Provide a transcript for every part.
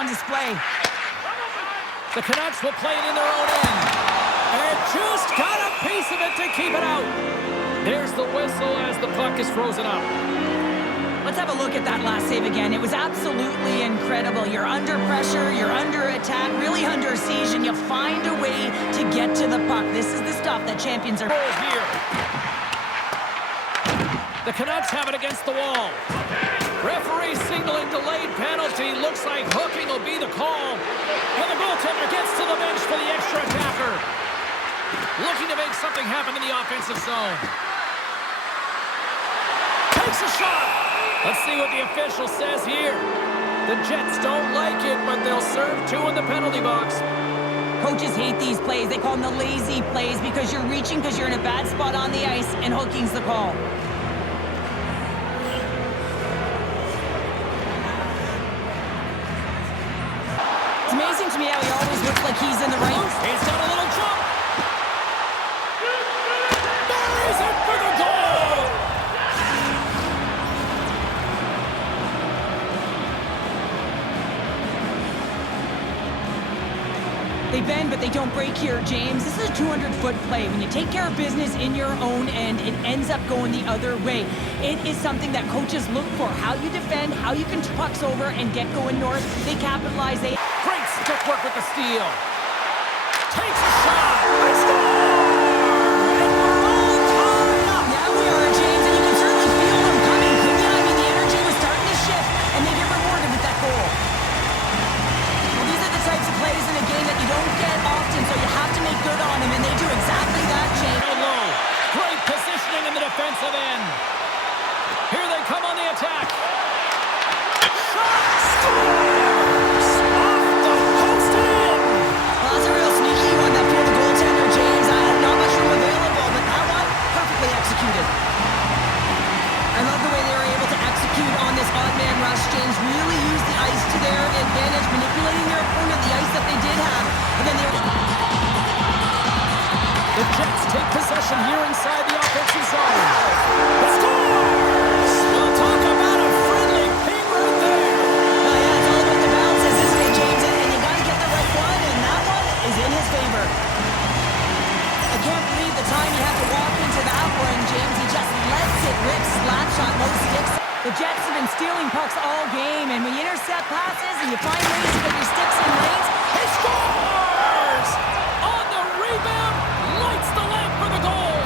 on display. The Canucks will play it in their own end. And just got a piece of it to keep it out. There's the whistle as the puck is frozen up. Let's have a look at that last save again. It was absolutely incredible. You're under pressure, you're under attack, really under siege, and you find a way to get to the puck. This is the stuff that champions are... Here. The Canucks have it against the wall. Referee signaling delayed penalty. Looks like hooking will be the call. And the goaltender gets to the bench for the extra attacker. Looking to make something happen in the offensive zone. Takes a shot. Let's see what the official says here. The Jets don't like it, but they'll serve 2 in the penalty box. Coaches hate these plays. They call them the lazy plays because you're reaching because you're in a bad spot on the ice, and hooking's the call. It's amazing to me how he always looks like he's in the right. He's done a little jump. Buries it for the goal. They bend, but they don't break here, James. This is a 200-foot play. When you take care of business in your own end, it ends up going the other way. It is something that coaches look for. How you defend, how you can pucks over and get going north. They capitalize. Great stick work with the steal. Takes a shot. They score! And we're all tied up. Yeah, we are, James, and you can certainly feel them coming. I mean, the energy was starting to shift, and they get rewarded with that goal. Well, these are the types of plays in a game that you don't get often, so you have to make good on them, and they do exactly that, James. Low. Great positioning in the defensive end. Here they come on the attack. Shot! Scores! Off the post and in! Well, that's a real sneaky one that pulled the goaltender, James. Not much room available, but that one, perfectly executed. I love the way they were able to execute on this odd man rush, James. Really use the ice to their advantage, manipulating their opponent, the ice that they did have, and then they were... The Jets take possession here inside the offensive zone. The scores! We'll talk about a friendly ping right there. Oh, yeah, it's all about the bounces, isn't it, James? And you got to get the right one, and that one is in his favor. I can't believe the time he had to walk into that one, James. He just lets it rip, slap shot, low sticks. The Jets have been stealing pucks all game, and when you intercept passes and you find ways to get your sticks in lanes, He scores! On the rebound, lights the lamp for the goal.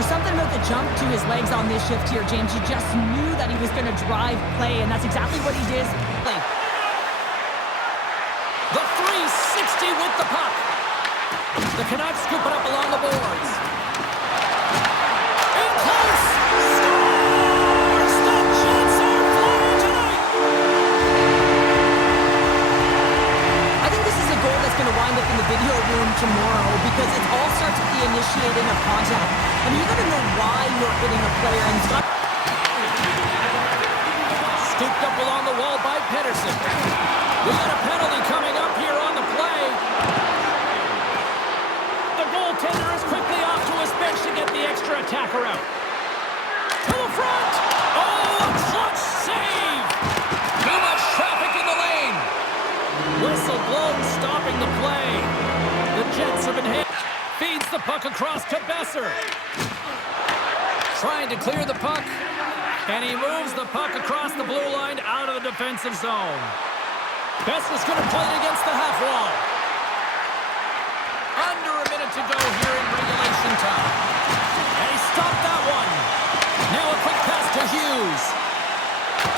there's something about the jump to his legs on this shift here, James. You just knew that he was going to drive play, and that's exactly what he did. The 360 with the puck. The Canucks scoop it up along the boards. In close! Scores! The Jets are flying tonight! I think this is a goal that's going to wind up in the video room tomorrow because it all starts with the initiating of contact. I mean, you got to know why you're hitting a player and stop. Scooped up along the wall by Pedersen. We got a penalty coming up here on the play. The goaltender is quickly off to his bench to get the extra attacker out. To the front! Oh, a clutch save! Too much traffic in the lane. Whistle blown, stopping the play. The Jets have been hit. Feeds the puck across to Besser. Trying to clear the puck. And he moves the puck across the blue line out of the defensive zone. Besser's going to play it against the half wall. Under a minute to go here in regulation time. And he stopped that one. Now a quick pass to Hughes.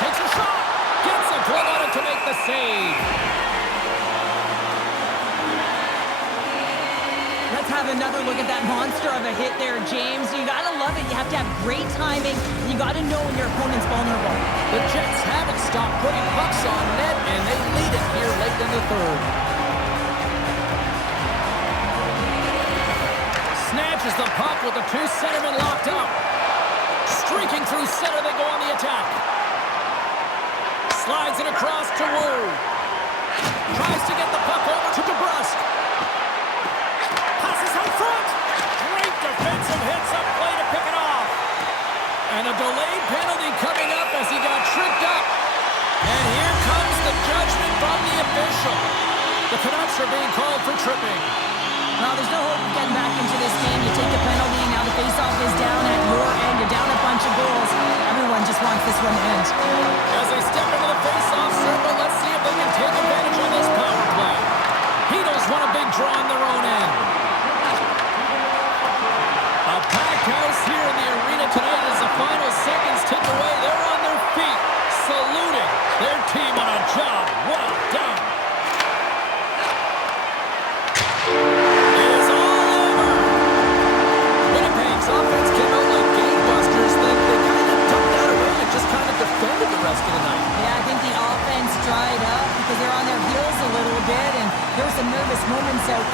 Takes a shot. Gets a glove on it to make the save. Let's have another look at that monster of a hit there, James. You got to love it. You have to have great timing. You got to know when your opponent's vulnerable. The Jets haven't stopped putting pucks on net, and they lead it here late in the third. Snatches the puck with the two centermen locked up. Streaking through center, they go on the attack. Slides it across to Wu. Tries to get the puck over to DeBrusk. Passes out front. Great defensive hits up play to pick it off. And a delayed penalty coming up as he got tripped up. And here comes the official. The Canucks are being called for tripping. Well, there's no hope of getting back into this game. You take the penalty, now the faceoff is down at your end. You're down a bunch of goals. Everyone just wants this one to end. As they step into the faceoff circle, let's see if they can take advantage of this power play. Heatles want a big draw on their own end. A packed house here in the arena tonight as the final seconds tick away. They're on their feet, saluting their team on a job well done. It is all over. Winnipeg's offense came out like gangbusters. They kind of ducked that away and just kind of defended the rest of the night. Yeah, I think the offense dried up because they're on their heels a little bit, and there were some nervous moments out there.